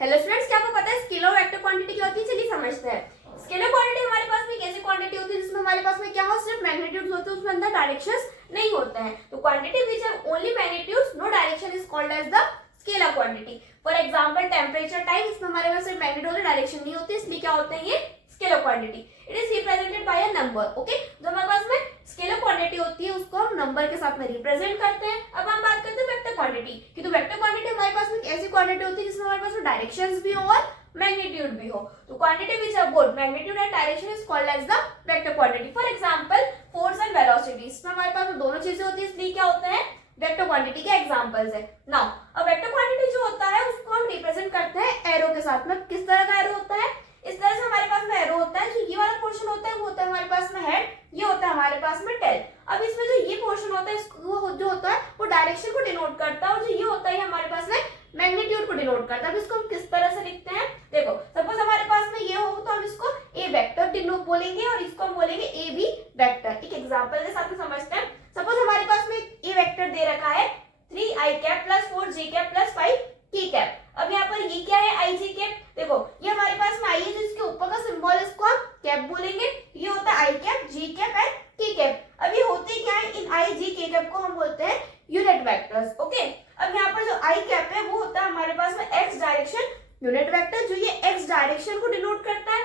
Hello students, क्या आपको पता है स्केलर वेक्टर क्वांटिटी क्या होती है? चलिए समझते हैं। स्केलर क्वांटिटी हमारे पास में कैसी क्वांटिटी होती है जिसमें हमारे पास में क्या हो, सिर्फ मैग्नीट्यूड्स होते हैं, उसमें अंदर डायरेक्शंस नहीं होते हैं। तो quantity which have only magnitudes no direction is called as the scalar quantity. For example temperature, time, इसमें हमारे पास सिर्फ मैग्नीट्यूड और डायरेक्शन नहीं होती, इसलिए क्या होते हैं ये scalar quantity. It is represented by a number. Okay, जो हमारे पास में स्केलर क्वांटिटी होती है उसको हम नंबर के साथ में रिप्रेजेंट करते हैं। अब हम बात करते हैं वेक्टर क्वांटिटी की। तो वेक्टर क्वांटिटी हमारे पास में ऐसी क्वांटिटी होती है जिसमें हमारे पास में डायरेक्शंस भी हो और मैग्नीट्यूड भी हो। तो quantity which have both magnitude and direction is called as the vector quantity. For example force and velocity, इसमें हमारे पास में दोनों चीजें होती है, इसलिए क्या होते हैं वेक्टर क्वांटिटी के एग्जांपल्स है। नाउ अब वेक्टर क्वांटिटी जो होता है उसको हम रिप्रेजेंट करते हैं एरो के साथ में। किस तरह का एरो होता है? इस तरह से हमारे पास में एरो होता है। जो ये वाला पोर्शन होता है वो होता है हमारे पास में हेड, ये होता है हमारे पास में टेल। अब इसमें जो ये पोर्शन होता है वो जो होता है वो डायरेक्शन को डिनोट करता है, और जो ये होता है हमारे पास में मैग्नीट्यूड को डिनोट करता है। अब इसको हम किस तरह से लिखते हैं? देखो, सपोज हमारे पास में ये हो तो हम इसको ए वेक्टर डिनोट बोलेंगे और इसको हम बोलेंगे ए बी वेक्टर। एक एग्जांपल के साथ में समझते हैं। सपोज हमारे पास में ए वेक्टर दे रखा है 3i cap plus 4j cap plus 5k cap. अब यहाँ पर ये क्या है? ij cap. देखो ये हमारे पास में आई है, जिसके ऊपर का सिंबल है इसको हम कैप बोलेंगे। ये होता है आई कैप, जी कैप एंड के कैप। अब ये होते क्या है? इन आई जी के कैप को हम बोलते हैं यूनिट वेक्टर्स। ओके, अब यहाँ पर जो आई कैप है वो होता है हमारे पास में एक्स डायरेक्शन यूनिट वेक्टर, जो ये एक्स डायरेक्शन को डिनोट करता है।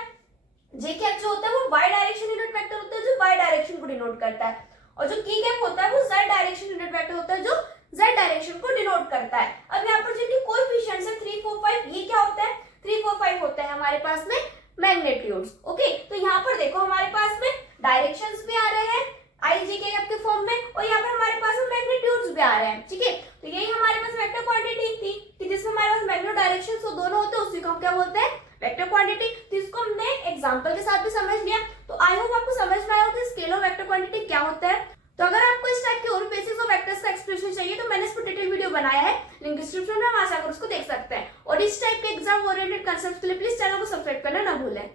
जे कैप जो होता है वो वाई डायरेक्शन यूनिट वेक्टर होता है, जो वाई डायरेक्शन को डिनोट करता है। और जो के कैप होता है वो जेड डायरेक्शन यूनिट वेक्टर होता है, जो जेड डायरेक्शन को डिनोट करता है। अब यहाँ पर जिनके कोएफिशिएंट्स है 3 4 5, ये क्या होता है? 3 4 5 होता है हमारे पास में मैग्नीट्यूड्स। ओके, तो यहाँ पर देखो हमारे पास में डायरेक्शंस भी आ रहे हैं आई जी के कैप के फॉर्म में, और यहाँ पर हमारे पास में मैग्नीट्यूड्स भी आ रहे हैं। ठीक है, तो यही हमारे पास वेक्टर क्वांटिटी थी कि जिसमें हमारे पास मैग्नीट्यूड डायरेक्शंस तो दोनों होते हैं, उसी को हम क्या बोलते हैं? Vector quantity. तो इसको हमने एग्जांपल के साथ भी समझ लिया। तो आई होप आपको समझ में आया होगा कि स्केलर वेक्टर क्वांटिटी क्या होता है। तो अगर आपको इस टाइप के और बेसिक्स ऑफ वेक्टर्स का एक्सप्लेनेशन चाहिए तो मैंने इस पर डिटेल वीडियो बनाया है, लिंक डिस्क्रिप्शन में, वहां से आकर उसको देख सकते हैं। और इस टाइप के एग्जाम ओरिएंटेड कांसेप्ट्स के लिए प्लीज चैनल को सब्सक्राइब करना ना भूलें।